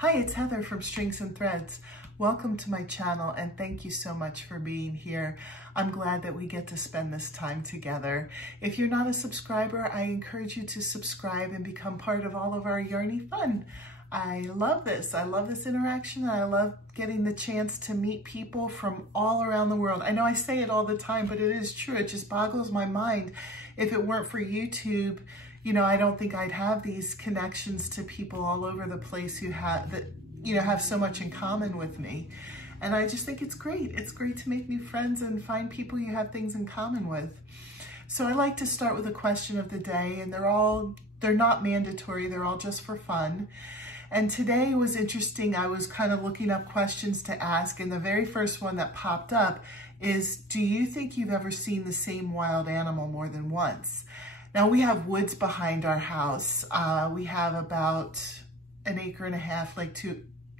Hi, it's Heather from Strings and Threads. Welcome to my channel and thank you so much for being here. I'm glad that we get to spend this time together. If you're not a subscriber, I encourage you to subscribe and become part of all of our yarny fun. I love this. I love this interaction and I love getting the chance to meet people from all around the world. I know I say it all the time, but it is true. It just boggles my mind. If it weren't for YouTube, you know, I don't think I'd have these connections to people all over the place who have so much in common with me. And I just think it's great. It's great to make new friends and find people you have things in common with. So I like to start with a question of the day, and they're not mandatory. They're all just for fun. And today was interesting. I was kind of looking up questions to ask, and the very first one that popped up is, do you think you've ever seen the same wild animal more than once? Now, we have woods behind our house. We have about an acre and a half, acre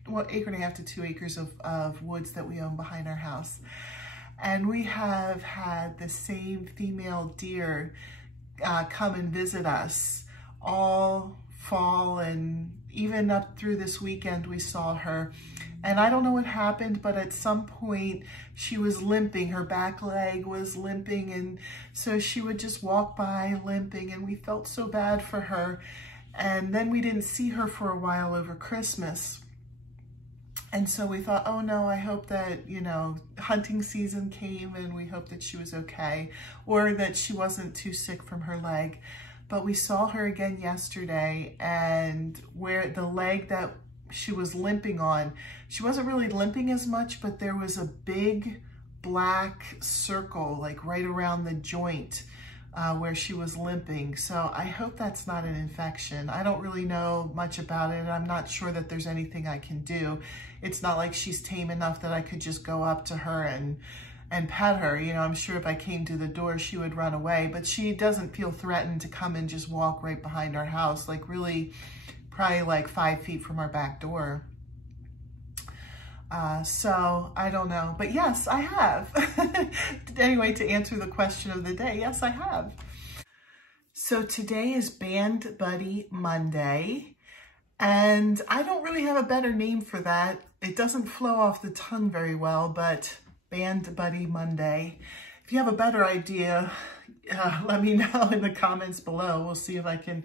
and a half to 2 acres of woods that we own behind our house. And we have had the same female deer come and visit us all fall, and even up through this weekend we saw her. And I don't know what happened, but at some point she was limping, her back leg was limping, and so she would just walk by limping, and we felt so bad for her. And then we didn't see her for a while over Christmas. And so we thought, oh no, I hope that, you know, hunting season came and we hope that she was okay, or that she wasn't too sick from her leg. But we saw her again yesterday, and where the leg that she was limping on, she wasn't really limping as much, but there was a big black circle like right around the joint where she was limping. So I hope that's not an infection. I don't really know much about it. I'm not sure that there's anything I can do. It's not like she's tame enough that I could just go up to her and pet her. You know, I'm sure if I came to the door, she would run away, but she doesn't feel threatened to come and just walk right behind our house, like really probably like 5 feet from our back door. So I don't know, but yes, I have. Anyway, to answer the question of the day, yes, I have. So today is Band Buddy Monday, and I don't really have a better name for that. It doesn't flow off the tongue very well, but Band Buddy Monday. If you have a better idea, let me know in the comments below. We'll see if I can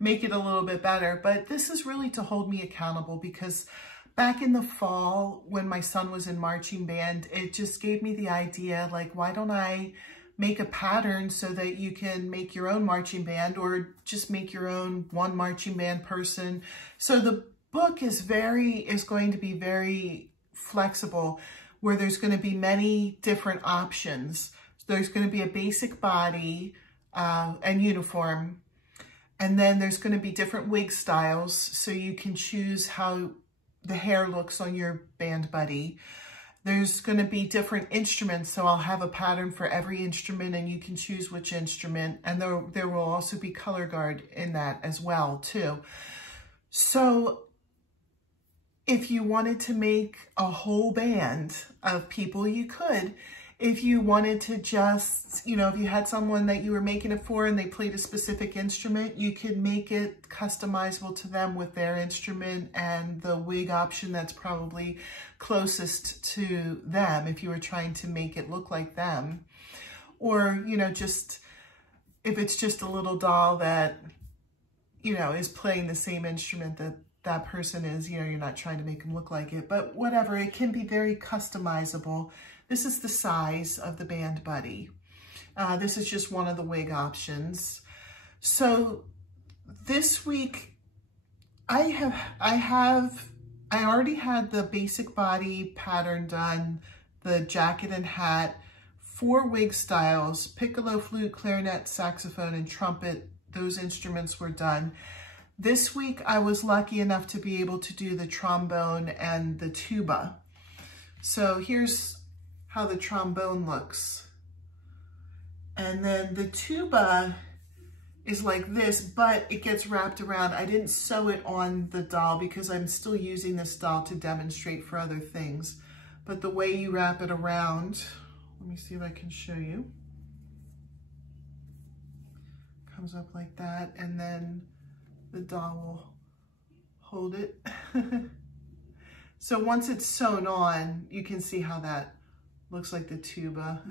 make it a little bit better. But this is really to hold me accountable, because back in the fall when my son was in marching band, it just gave me the idea, like, why don't I make a pattern so that you can make your own marching band, or just make your own one marching band person. So the book is going to be very flexible, where there's going to be many different options. There's going to be a basic body and uniform, and then there's going to be different wig styles, so you can choose how the hair looks on your band buddy. There's going to be different instruments, so I'll have a pattern for every instrument, and you can choose which instrument, and there will also be color guard in that as well too. So if you wanted to make a whole band of people, you could. If you wanted to just, you know, if you had someone that you were making it for and they played a specific instrument, you could make it customizable to them with their instrument and the wig option that's probably closest to them, if you were trying to make it look like them. Or, you know, just if it's just a little doll that, you know, is playing the same instrument that that person is, you know, you're not trying to make them look like it, but whatever, it can be very customizable. This is the size of the band buddy. This is just one of the wig options. So this week I already had the basic body pattern done, the jacket and hat, 4 wig styles, piccolo, flute, clarinet, saxophone, and trumpet. Those instruments were done. This week I was lucky enough to be able to do the trombone and the tuba. So here's how the trombone looks. And then the tuba is like this, but it gets wrapped around. I didn't sew it on the doll because I'm still using this doll to demonstrate for other things. But the way you wrap it around, let me see if I can show you. Comes up like that, and then the doll will hold it. So once it's sewn on, you can see how that looks like the tuba.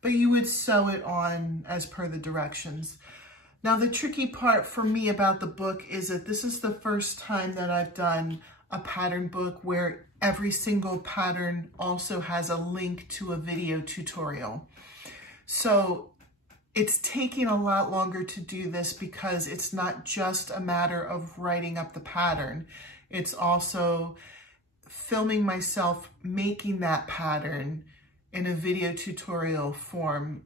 But you would sew it on as per the directions. Now the tricky part for me about the book is that this is the first time that I've done a pattern book where every single pattern also has a link to a video tutorial. So it's taking a lot longer to do this because it's not just a matter of writing up the pattern. It's also filming myself making that pattern in a video tutorial form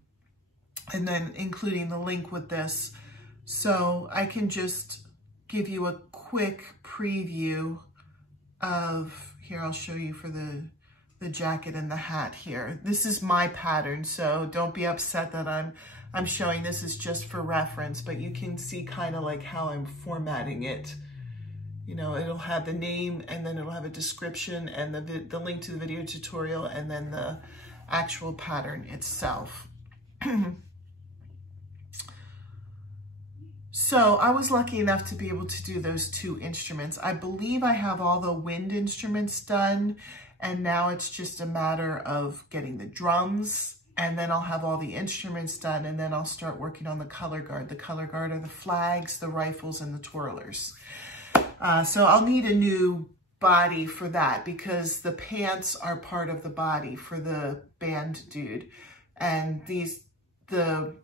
and then including the link with this. So I can just give you a quick preview of, here I'll show you for the jacket and the hat here. This is my pattern, so don't be upset that I'm showing this is just for reference, but you can see kind of like how I'm formatting it. You know, it'll have the name and then it'll have a description and the link to the video tutorial and then the actual pattern itself. So I was lucky enough to be able to do those two instruments. I believe I have all the wind instruments done, and now it's just a matter of getting the drums, and then I'll have all the instruments done, and then I'll start working on the color guard. The color guard are the flags, the rifles, and the twirlers. So I'll need a new body for that because the pants are part of the body for the band dude, and the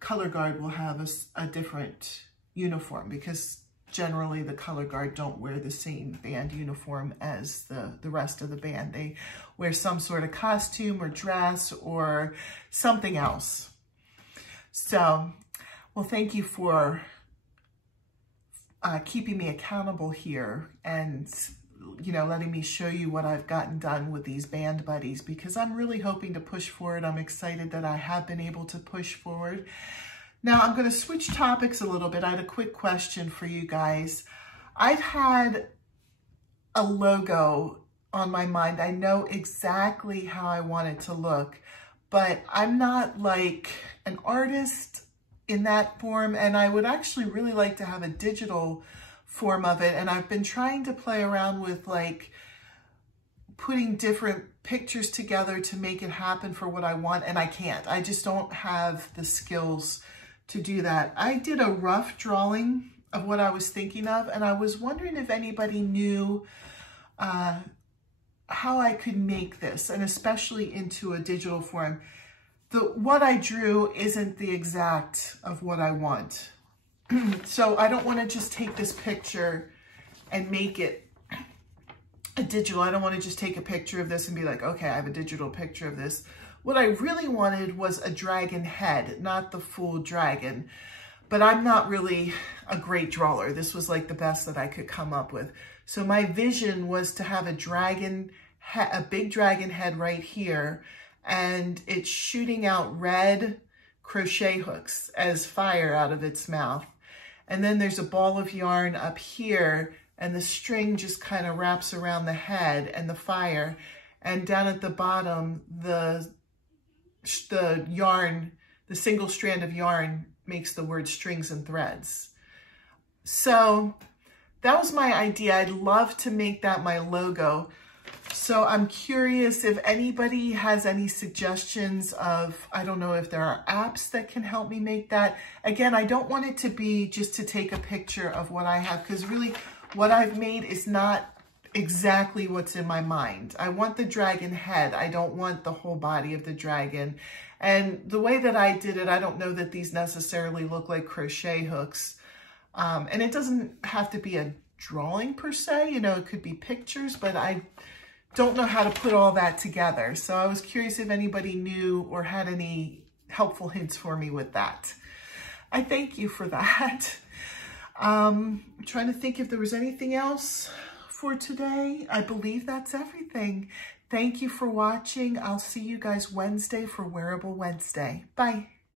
color guard will have a different uniform because generally the color guard don't wear the same band uniform as the rest of the band. They wear some sort of costume or dress or something else. So, well, thank you for keeping me accountable here and, you know, letting me show you what I've gotten done with these band buddies because I'm really hoping to push forward. I'm excited that I have been able to push forward. Now I'm going to switch topics a little bit. I had a quick question for you guys. I've had a logo on my mind. I know exactly how I want it to look, but I'm not like an artist in that form, and I would actually really like to have a digital form of it. And I've been trying to play around with like putting different pictures together to make it happen for what I want, and I can't. I just don't have the skills to do that. I did a rough drawing of what I was thinking of, and I was wondering if anybody knew how I could make this, and especially into a digital form. What I drew isn't the exact of what I want. So I don't want to just take this picture and make it a digital. I don't want to just take a picture of this and be like, okay, I have a digital picture of this. What I really wanted was a dragon head, not the full dragon. But I'm not really a great drawer. This was like the best that I could come up with. So my vision was to have a big dragon head right here, and it's shooting out red crochet hooks as fire out of its mouth. And then there's a ball of yarn up here, and the string just kind of wraps around the head and the fire. And down at the bottom, the yarn, the single strand of yarn makes the word strings and threads. So that was my idea. I'd love to make that my logo. So I'm curious if anybody has any suggestions of, I don't know if there are apps that can help me make that. Again, I don't want it to be just to take a picture of what I have, because really what I've made is not exactly what's in my mind. I want the dragon head. I don't want the whole body of the dragon. And the way that I did it, I don't know that these necessarily look like crochet hooks. And it doesn't have to be a drawing per se, you know, it could be pictures, but I don't know how to put all that together. So I was curious if anybody knew or had any helpful hints for me with that. I thank you for that. I'm trying to think if there was anything else for today. I believe that's everything. Thank you for watching. I'll see you guys Wednesday for Wearable Wednesday. Bye.